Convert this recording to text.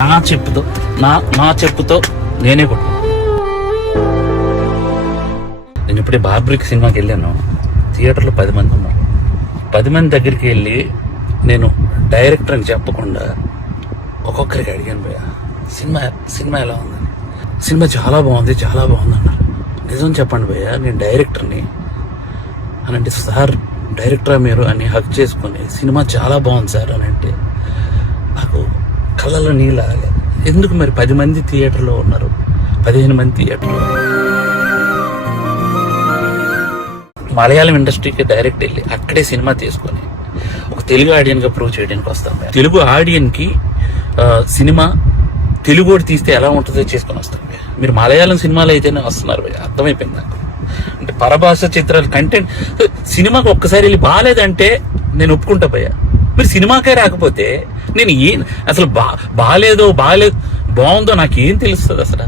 నా చెప్పుతో నా నా చెప్పుతో నేనే కొట్టు నేను ఇప్పుడే బార్బ్రిక్ సినిమాకి వెళ్ళాను. థియేటర్లో పది మంది ఉన్నారు. పది మంది దగ్గరికి వెళ్ళి నేను డైరెక్టర్ అని చెప్పకుండా ఒక్కొక్కరికి అడిగాను భయ్య సినిమా సినిమా ఎలా ఉందని? సినిమా చాలా బాగుంది చాలా బాగుంది అన్నారు. నిజం చెప్పండి భయ్య నేను డైరెక్టర్ని అని అంటే సార్ డైరెక్టరా మీరు అని హక్ చేసుకుని సినిమా చాలా బాగుంది సార్ అని అంటే కళ్ళలో నీళ్ళు ఆగలేదు ఎందుకు మరి పది మంది థియేటర్లో ఉన్నారు? పదిహేను మంది థియేటర్లో. మలయాళం ఇండస్ట్రీకి డైరెక్ట్ వెళ్ళి అక్కడే సినిమా తీసుకొని ఒక తెలుగు ఆడియన్గా ప్రూవ్ చేయడానికి వస్తాం తెలుగు ఆడియన్కి సినిమా తెలుగు కూడా తీస్తే ఎలా ఉంటుందో చేసుకొని వస్తాం మీరు మలయాళం సినిమాలు అయితేనే వస్తున్నారు అర్థమైపోయింది నాకు. అంటే పరభాష చిత్రాలు కంటెంట్ సినిమాకి ఒక్కసారి వెళ్ళి బాగాలేదంటే నేను ఒప్పుకుంటా పోయా మీరు సినిమాకే రాకపోతే నేను ఏం అసలు బా బాగాలేదో బాగాలేదు బాగుందో నాకేం తెలుస్తుంది అసలు?